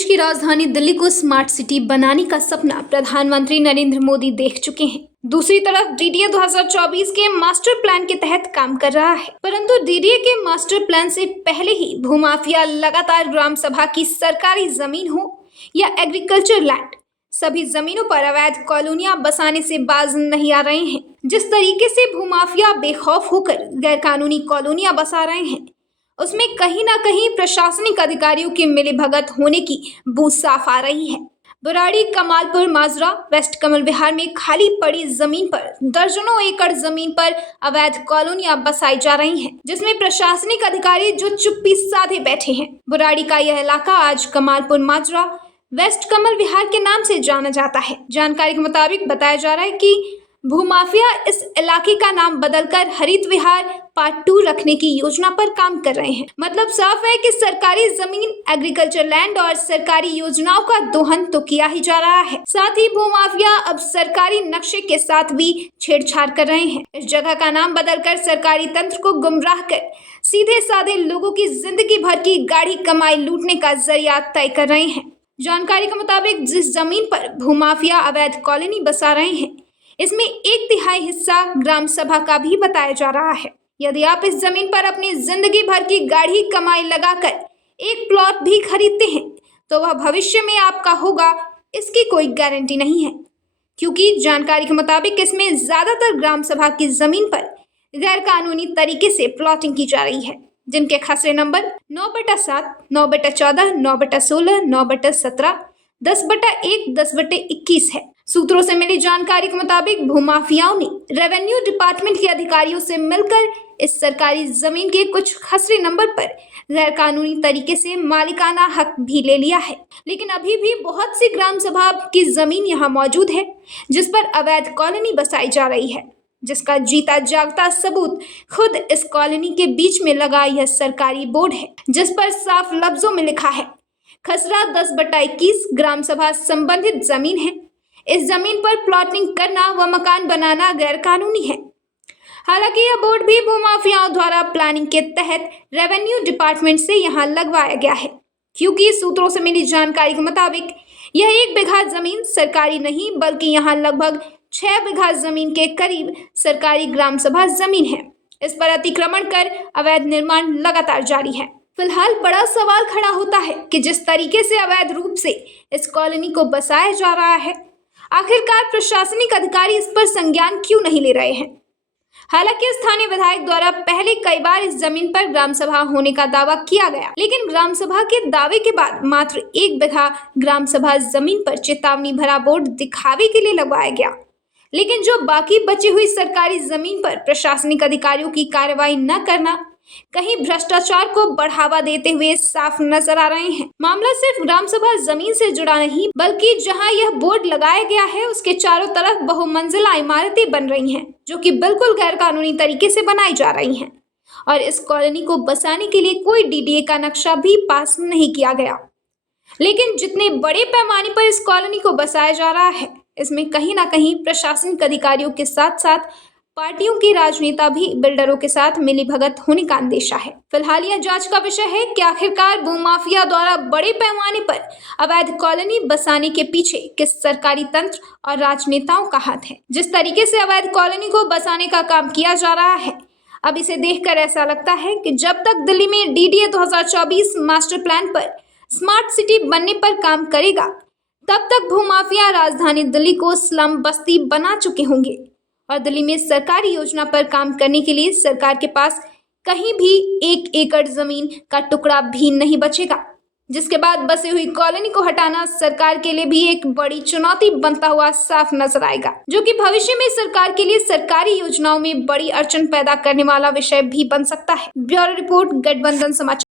देश की राजधानी दिल्ली को स्मार्ट सिटी बनाने का सपना प्रधानमंत्री नरेंद्र मोदी देख चुके हैं। दूसरी तरफ डीडीए 2024 के मास्टर प्लान के तहत काम कर रहा है, परंतु डीडीए के मास्टर प्लान से पहले ही भूमाफिया लगातार ग्राम सभा की सरकारी जमीन हो या एग्रीकल्चर लैंड, सभी जमीनों पर अवैध कॉलोनियां बसाने से बाज नहीं आ रहे हैं। जिस तरीके से भूमाफिया बेखौफ होकर गैरकानूनी कॉलोनियां बसा रहे हैं, उसमें कहीं ना कहीं प्रशासनिक अधिकारियों के मिलीभगत होने की बू साफ आ रही है। बुराड़ी, कमालपुर, माजरा, वेस्ट कमल विहार में खाली पड़ी जमीन पर दर्जनों एकड़ जमीन पर अवैध कॉलोनियां बसाई जा रही हैं, जिसमें प्रशासनिक अधिकारी जो चुप्पी साधे बैठे हैं। बुराड़ी का यह इलाका आज कमालपुर, माजरा, वेस्ट कमल विहार के नाम से जाना जाता है। जानकारी के मुताबिक बताया जा रहा है कि भूमाफिया इस इलाके का नाम बदलकर हरित विहार पार्ट 2 रखने की योजना पर काम कर रहे हैं। मतलब साफ है कि सरकारी जमीन, एग्रीकल्चर लैंड और सरकारी योजनाओं का दोहन तो किया ही जा रहा है। साथ ही भूमाफिया अब सरकारी नक्शे के साथ भी छेड़छाड़ कर रहे हैं। इस जगह का नाम बदलकर सरकारी तंत्र को गुमराह कर सीधे साधे लोगों की जिंदगी भर की गाढ़ी कमाई लूटने का जरिया तय कर रहे हैं। जानकारी के मुताबिक जिस जमीन पर भूमाफिया अवैध कॉलोनी बसा रहे हैं, इसमें 1/3 हिस्सा ग्राम सभा का भी बताया जा रहा है। यदि आप इस जमीन पर अपनी जिंदगी भर की गाढ़ी कमाई लगाकर एक प्लॉट भी खरीदते हैं, तो वह भविष्य में आपका होगा, इसकी कोई गारंटी नहीं है, क्योंकि जानकारी के मुताबिक इसमें ज्यादातर ग्राम सभा की जमीन पर गैर कानूनी तरीके से प्लॉटिंग की जा रही है, जिनके खसरे नंबर 9/7, 9/14, 9/16, 9/17, 10/1, 10/21 है। सूत्रों से मिली जानकारी के मुताबिक भूमाफियाओं ने रेवेन्यू डिपार्टमेंट के अधिकारियों से मिलकर इस सरकारी जमीन के कुछ खसरे नंबर पर गैर कानूनी तरीके से मालिकाना हक भी ले लिया है। लेकिन अभी भी बहुत सी ग्राम सभा की जमीन यहाँ मौजूद है, जिस पर अवैध कॉलोनी बसाई जा रही है, जिसका जीता जागता सबूत खुद इस कॉलोनी के बीच में लगा यह सरकारी बोर्ड है, जिस पर साफ लफ्जों में लिखा है, खसरा 10/21 ग्राम सभा संबंधित जमीन है। इस जमीन पर प्लॉटिंग करना व मकान बनाना गैर कानूनी है। हालांकि यह बोर्ड भी भूमाफियाओं द्वारा प्लानिंग के तहत रेवेन्यू डिपार्टमेंट से यहां लगवाया गया है, क्योंकि सूत्रों से मिली जानकारी के मुताबिक यह 1 बीघा जमीन सरकारी नहीं, बल्कि यहां लगभग 6 बीघा जमीन के करीब सरकारी ग्राम सभा जमीन है। इस पर अतिक्रमण कर अवैध निर्माण लगातार जारी है। फिलहाल बड़ा सवाल खड़ा होता है कि जिस तरीके से अवैध रूप से इस कॉलोनी को बसाया जा रहा है, आखिरकार प्रशासनिक अधिकारी इस पर संज्ञान क्यों नहीं ले रहे हैं। हालांकि स्थानीय विधायक द्वारा पहले कई बार इस जमीन पर ग्राम सभा होने का दावा किया गया, लेकिन ग्राम सभा के दावे के बाद मात्र 1 बीघा ग्राम सभा जमीन पर चेतावनी भरा बोर्ड दिखावे के लिए लगवाया गया। लेकिन जो बाकी बची हुई सरकारी जमीन पर प्रशासनिक अधिकारियों की कार्रवाई न करना कहीं भ्रष्टाचार को बढ़ावा देते हुए साफ नजर आ रहे हैं। मामला सिर्फ ग्राम सभा जमीन से जुड़ा नहीं, बल्कि जहां यह बोर्ड लगाया गया है, उसके चारों तरफ बहुमंजिला इमारतें बन रही हैं, जो कि बिल्कुल गैर कानूनी तरीके से बनाई जा रही हैं, और इस कॉलोनी को बसाने के लिए कोई डीडीए का नक्शा भी पास नहीं किया गया। लेकिन जितने बड़े पैमाने पर इस कॉलोनी को बसाया जा रहा है, इसमें कहीं ना कहीं प्रशासनिक अधिकारियों के साथ साथ पार्टियों के राजनेता भी बिल्डरों के साथ मिलीभगत होने का अंदेशा है। फिलहाल यह जांच का विषय है कि आखिरकार भूमाफिया द्वारा बड़े पैमाने पर अवैध कॉलोनी बसाने के पीछे किस सरकारी तंत्र और राजनेताओं का हाथ है। जिस तरीके से अवैध कॉलोनी को बसाने का काम किया जा रहा है, अब इसे देखकर ऐसा लगता है कि जब तक दिल्ली में डीडीए 2024 मास्टर प्लान पर स्मार्ट सिटी बनने पर काम करेगा, तब तक भूमाफिया राजधानी दिल्ली को स्लम बस्ती बना चुके होंगे और दिल्ली में सरकारी योजना पर काम करने के लिए सरकार के पास कहीं भी 1 एकड़ जमीन का टुकड़ा भी नहीं बचेगा, जिसके बाद बसी हुई कॉलोनी को हटाना सरकार के लिए भी एक बड़ी चुनौती बनता हुआ साफ नजर आएगा, जो कि भविष्य में सरकार के लिए सरकारी योजनाओं में बड़ी अड़चन पैदा करने वाला विषय भी बन सकता है। ब्यूरो रिपोर्ट, गठबंधन समाचार।